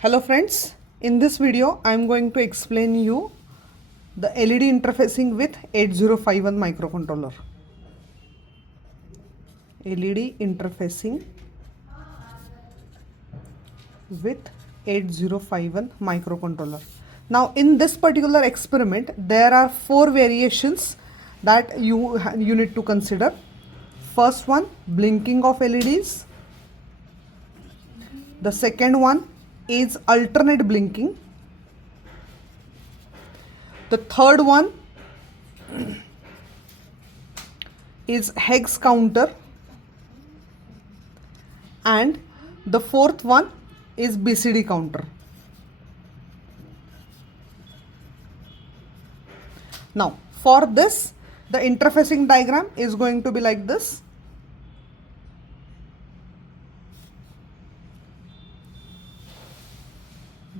Hello friends, in this video I am going to explain you the LED interfacing with 8051 microcontroller. LED interfacing with 8051 microcontroller. Now in this particular experiment there are 4 variations that you need to consider. First one, blinking of LEDs. The second one is alternate blinking. The third one is hex counter, and the fourth one is BCD counter. Now for this, the interfacing diagram is going to be like this.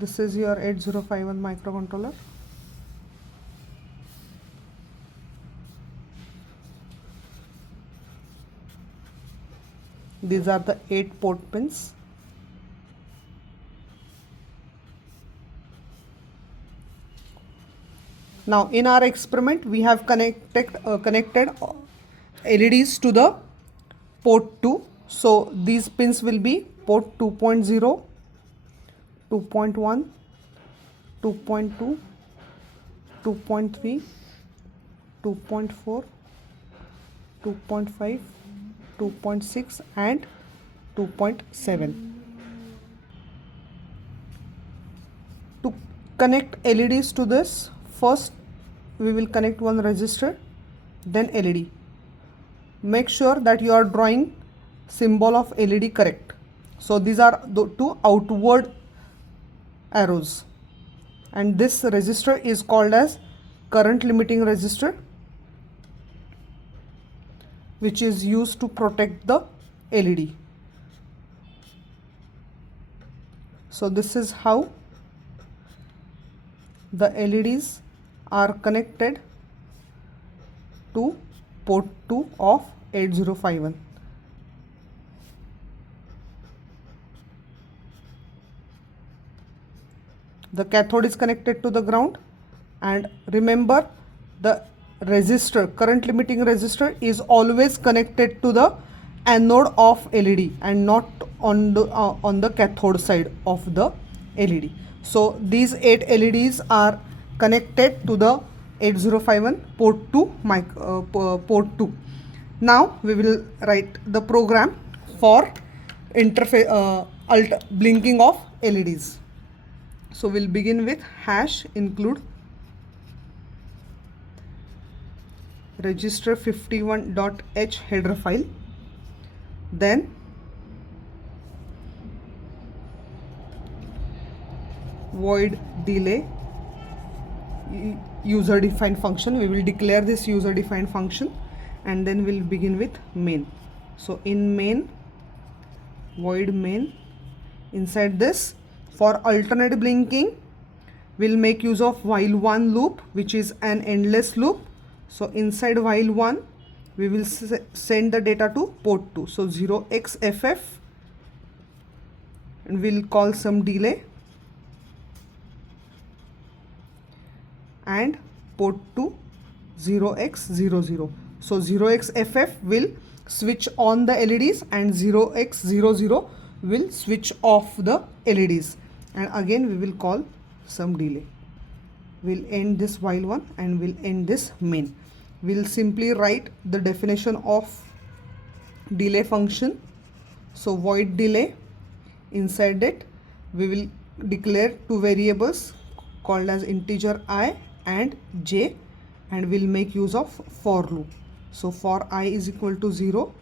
This is your 8051 microcontroller. These are the 8 port pins. Now in our experiment we have connected LEDs to the port 2. So these pins will be port 2.0, 2.1, 2.2, 2.3, 2.4, 2.5, 2.6 and 2.7. To connect LEDs to this, first we will connect one resistor, then LED. Make sure that you are drawing symbol of LED correct. So these are the 2 outward arrows, and this resistor is called as current limiting resistor, which is used to protect the LED. So this is how the LEDs are connected to port 2 of 8051. The cathode is connected to the ground, and remember, the resistor, current limiting resistor, is always connected to the anode of LED and not on the cathode side of the LED. So these 8 LEDs are connected to the 8051 port 2 port 2. Now we will write the program for blinking of LEDs. So we'll begin with hash include register 51.h header file, then void delay user defined function. We will declare this user defined function, and then we'll begin with main. So in main, void main. Inside this, for alternate blinking, we'll make use of while one loop, which is an endless loop. So inside while one, we will send the data to port 2. So 0xff, and we'll call some delay, and port 2 0x00. So 0xff will switch on the LEDs, and 0x00 will switch off the LEDs, and again we will call some delay. We'll end this while one and we'll end this main. We'll simply write the definition of delay function. So void delay, inside it we will declare 2 variables called as integer I and j, and we'll make use of for loop. So for I is equal to 0,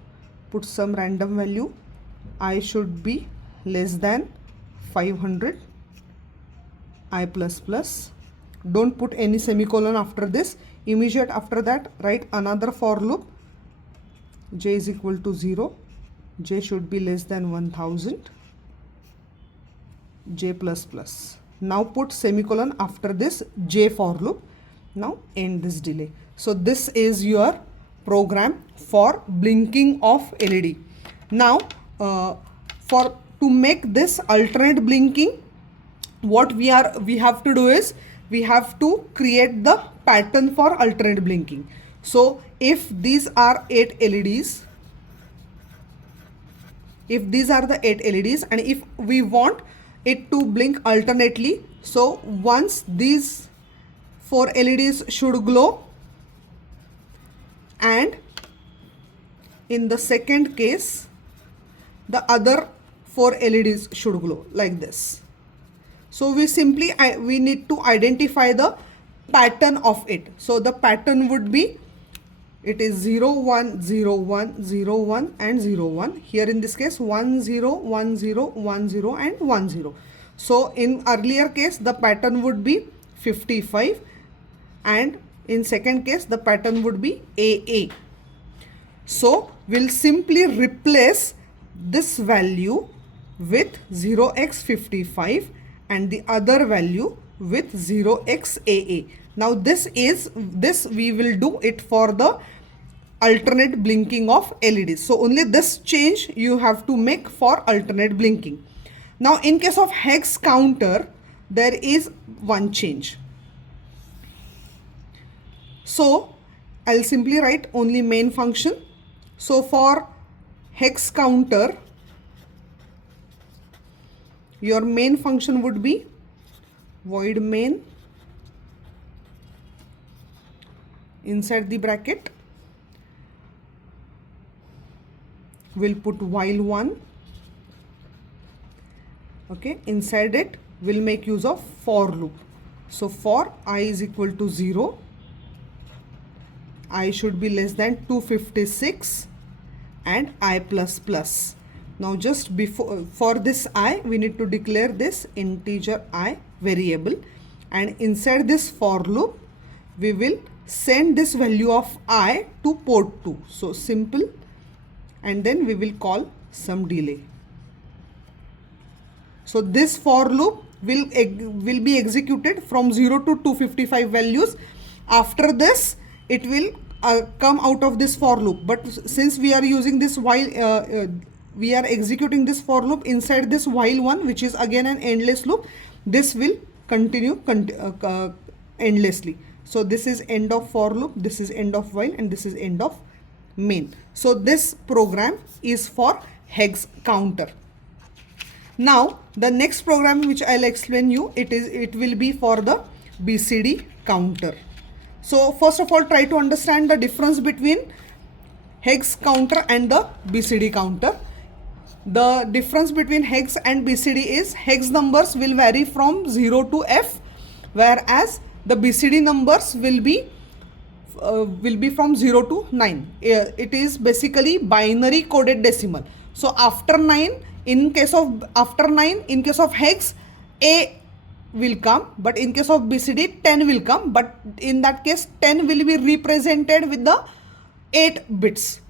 put some random value. I should be less than 500, I plus plus. Don't put any semicolon after this. Immediate after that, write another for loop. J is equal to 0. J should be less than 1000. J plus plus. Now put semicolon after this J for loop. Now end this delay. So this is your program for blinking of LED. Now to make this alternate blinking, what we have to do is we have to create the pattern for alternate blinking. So if these are 8 LEDs, if these are the 8 LEDs and if we want it to blink alternately, so once these 4 LEDs should glow, and in the second case the other 4 LEDs should glow like this. So we need to identify the pattern of it. So the pattern would be, it is 0 1 0 1 0 1 and 0 1. Here in this case 1 0 1 0 1 0 and 1 0. So in earlier case the pattern would be 55, and in second case the pattern would be AA. So we'll simply replace this value with 0x55 and the other value with 0xAA. Now this we will do it for the alternate blinking of LEDs. So only this change you have to make for alternate blinking. Now in case of hex counter, there is one change. So I'll simply write only main function. So for hex counter, your main function would be void main, inside the bracket we'll put while 1. Okay, inside it we'll make use of for loop. So for I is equal to 0, I should be less than 256 and I plus plus. Now just before, for this I, we need to declare this integer I variable, and inside this for loop we will send this value of I to port 2. So simple, and then we will call some delay. So this for loop will be executed from 0 to 255 values. After this it will come out of this for loop, but since we are using this while we are executing this for loop inside this while 1, which is again an endless loop, this will continue endlessly. So this is end of for loop, this is end of while, and this is end of main. So this program is for hex counter. Now the next program which I'll explain you, it will be for the BCD counter. So first of all, try to understand the difference between hex counter and the BCD counter. The difference between hex and BCD is hex numbers will vary from 0 to F, whereas the BCD numbers will be from 0 to 9. It is basically binary coded decimal. So after 9, in case of hex, A will come, but in case of BCD 10 will come, but in that case 10 will be represented with the 8 bits.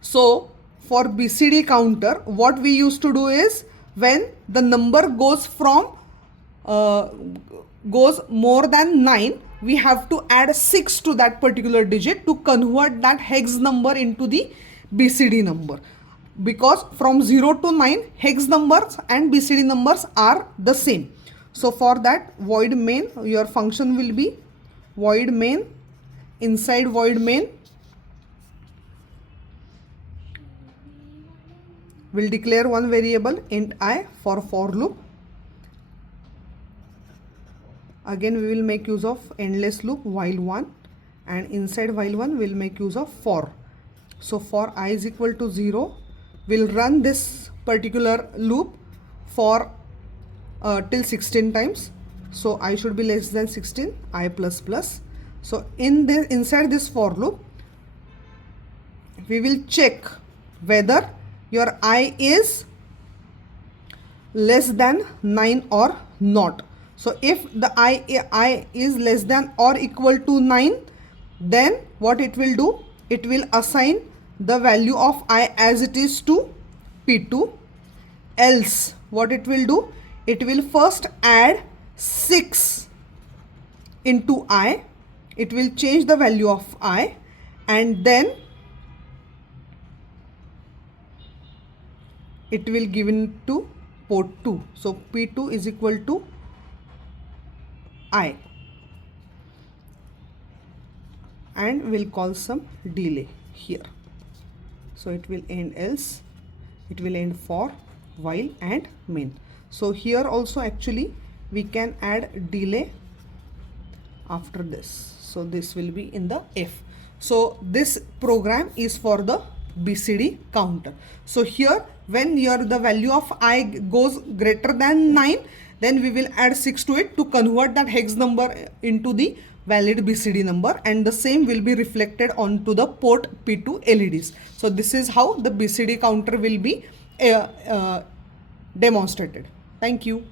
So for BCD counter, what we used to do is, when the number goes more than 9, we have to add 6 to that particular digit to convert that hex number into the BCD number. Because from 0 to 9, hex numbers and BCD numbers are the same. So for that, void main, your function will be void main. Inside void main, we'll declare one variable int I for loop. Again we will make use of endless loop while 1, and inside while 1 we'll make use of for. So for I is equal to 0, we'll run this particular loop for till 16 times. So I should be less than 16, I plus plus. So inside this for loop, we will check whether your I is less than 9 or not. So if the I is less than or equal to 9, then what it will do, it will assign the value of I as it is to P2. Else what it will do, it will first add 6 into I, it will change the value of I, and then it will give in to port 2. So P2 is equal to I, and we'll call some delay here. So it will end else, it will end for, while, and main. So here also actually we can add delay after this. So this will be in the F. So this program is for the BCD counter. So here when the value of I goes greater than 9, then we will add 6 to it to convert that hex number into the valid BCD number, and the same will be reflected onto the port P2 LEDs. So this is how the BCD counter will be demonstrated. Thank you.